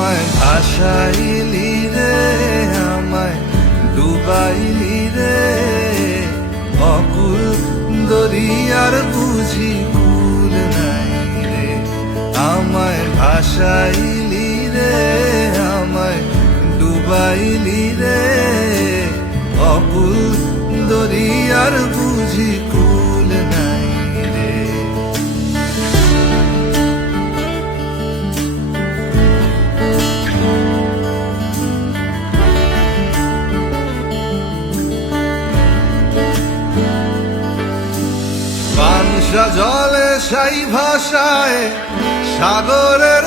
আমায় ভাসাইলি রে, আমায় ডুবাইলি রে, অকুল দরিয়ার বুঝি কুল নাই রে। আমায় ভাসাইলি রে, আমায় ডুবাইলি রে, অকুল দরিয়ার বুঝি কুল নাই রে। পানসা জলে সাই ভাষায় সাগরের